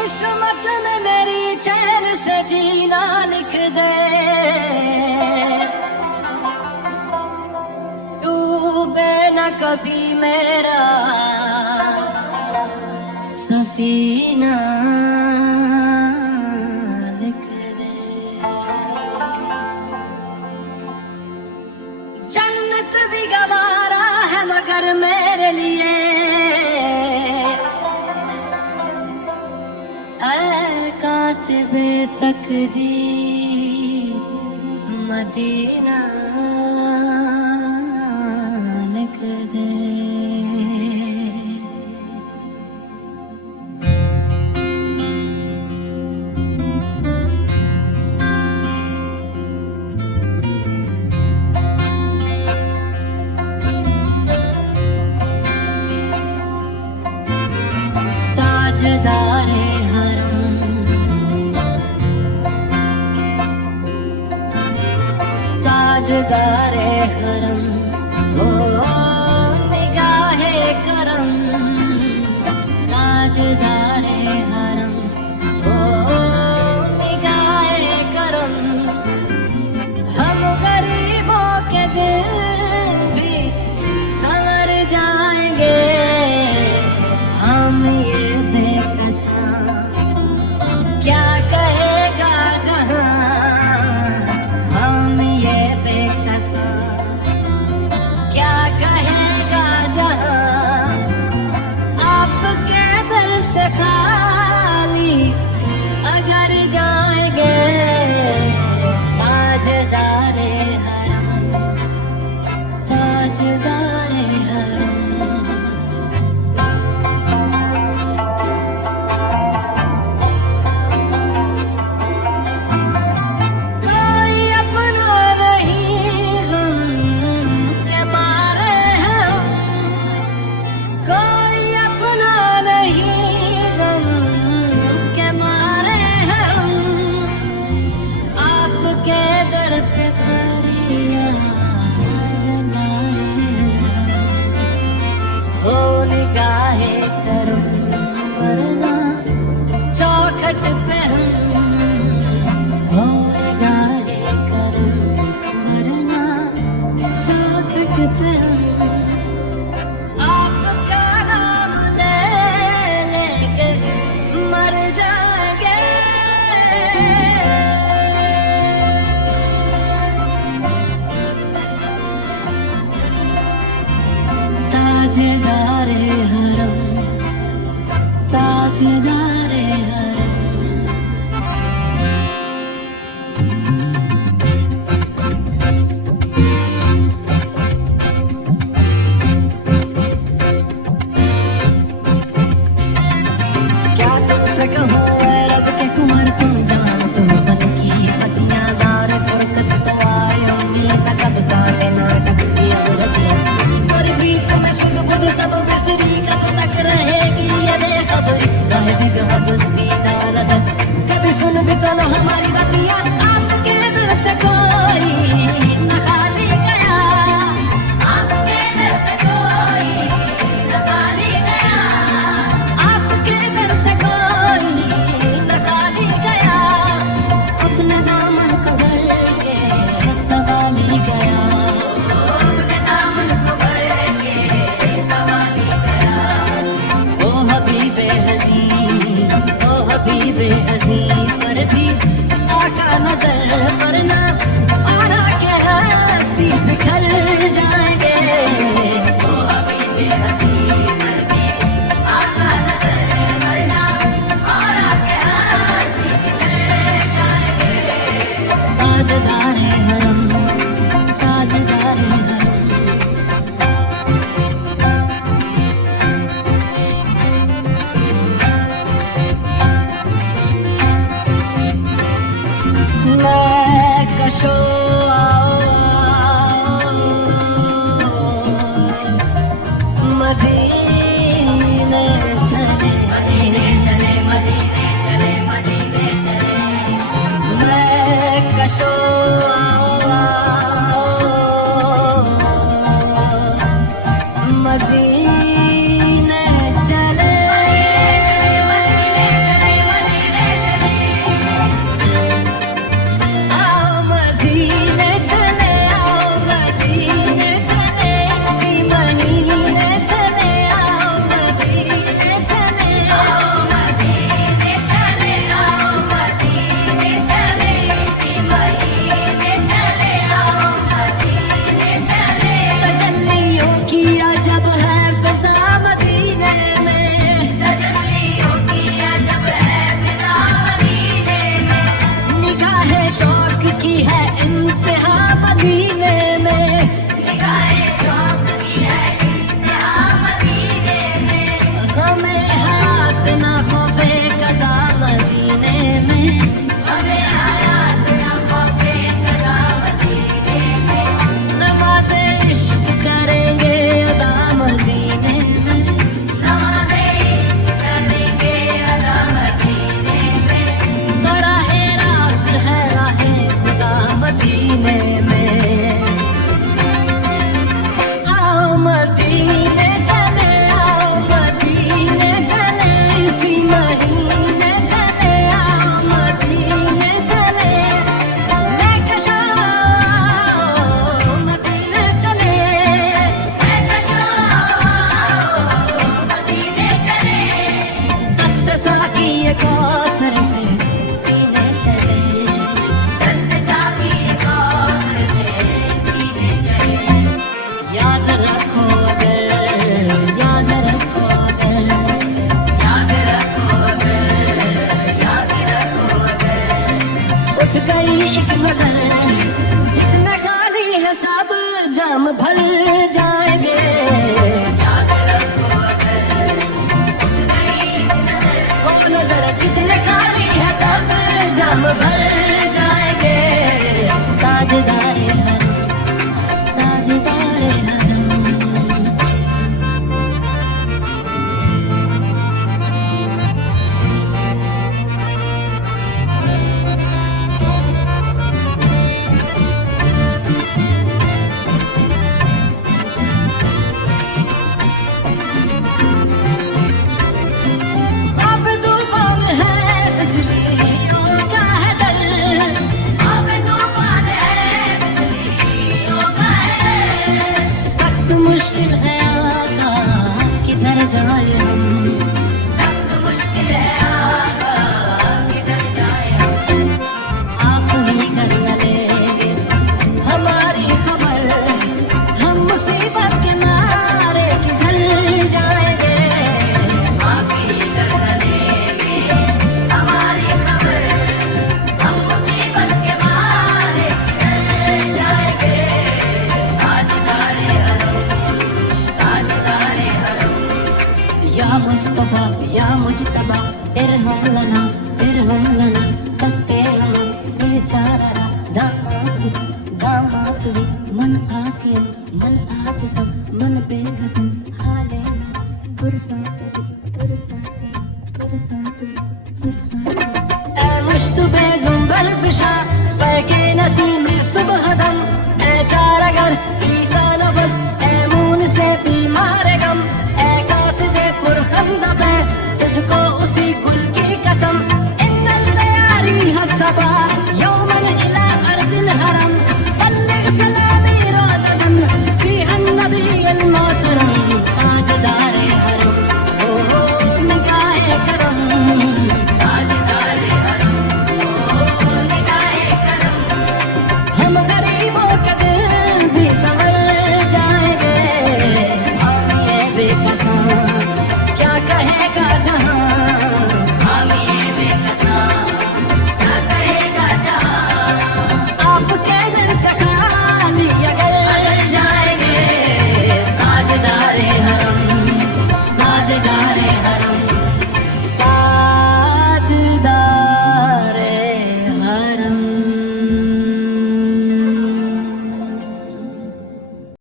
किस्मत में मेरी चैन से जीना लिख दे, डूबे न कभी मेरा सफीना लिख दे। जन्नत भी गवारा है मगर मेरे लिए कातिबे तकदीर मदीना लिख दे। ताजदारे हरम ताजदारे हरम ओ निगाहे करम, ताजदारे हरम ओ निगाहे करम। हम गरीबों के दिल भी संवर जाएंगे, हम ये बेकसा क्या कहेगा जहां, हम ये बेकसा क्या कहेगा जहां। आपके दर से खाली अगर जाएंगे, ताजदारे हरम ताजदारे हरम। निगाहे करूं वरना चौखट पे हम, हो निगाहे करूं वरना चौखट पे हम। आपका नाम ले लेके मर जाएंगे, ताजदारे हरम ताजदारे हरम। क्या तुमसे कहूँ रब के कुंवर तुम जान, तुम बन की पतियां दार फुरकत तो आयो मिलना कब काटे ना कभी अबरतियां। तोरी प्रीत में सुध बुध सब बिसरी, कब तक रहेगी ये बेखबरी, काहे बिगहा दोस्ती ना नजर। कभी सुन भी तो लो हमारी बतियां, आपके दर से कोई न खाली गया, आपके दर से कोई न खाली गया, आपके दर से कोई न खाली गया। अपने दामन को भर के सवाली गया, अपने दामन को भर के सवाली गया। ओ हबीबे हज़ीं ओ हबीबे हज़ीं, पर भी आका नजर वरना आरा के हस्ती बिखर जाएंगे। ओ हबीबे हज़ीं पर भी आका नजर वरना आरा के हस्ती बिखर जाएंगे। ताजदारे हरम ताजदारे हरम। मैं कशो मदीने चले, मदीने चले, मदीने चले, मदीने चले। मैं कशो मदीने चले, मदीने चले, मदीने हमें हयात ना खौफे कज़ा मदीने में, हमें हयात ना खौफे कज़ा मदीने में, नमाज़े इश्क करेंगे अदा मदीने में, नमाज़े इश्क करेंगे अदा मदीने में, तो राहे रास है राहे खुदा मदीने में। आओ मदीने चले, आओ मदीने चले, इसी महीने चले, आओ मदीने चले, महकशा मदीने चले, महकशा मदीने चले, दस्त साकी कौसर से पीने चले, दस्त साकी कौसर से पीने चले। याद रखो अगर, याद रखो अगर, याद रखो अगर, याद रखो अगर, उठ गई एक नजर, जितना खाली है सब जाम भर जाएंगे। याद रखो अगर, उठ गई एक नजर, वो नजर जितने खाली है सब जाम भर जाएंगे। ताजदारे हरम, ताजदारे हरम, ख्वाब तूफान है बिजलियों का है डर, ख्वाब तूफान है बिजलियों का है डर, सख्त मुश्किल है आका किधर जाए हम, सख्त मुश्किल है आका किधर जाए हम, आप ही कर न लेंगे हमारी खबर, हम मुसीबत के मारे किधर जाएंगे। आप ही कर न लेंगे हमारी खबर, हम मुसीबत के मारे किधर जाएंगे। ताजदारे हरम, ताजदारे हरम, या मुस्तफा या मुजतबा इरहम लना, इरहम लना, दस्ते हम बेचारा दामाद, दामाद भी मन आसियम, मन आजज़म, मन बेगज़म, हाले मेरा फुरसात भी, फुरसात, फुरसात, फुरसात। ऐ मुश्तबे ज़ुंबर फिशा पैके नसीम सुबह दम, ऐ चारगर ईसा नफस, ऐ मून से बीमार गम, ऐ कासिदे पुरखंद पे तुझको उसी कुल की कसम।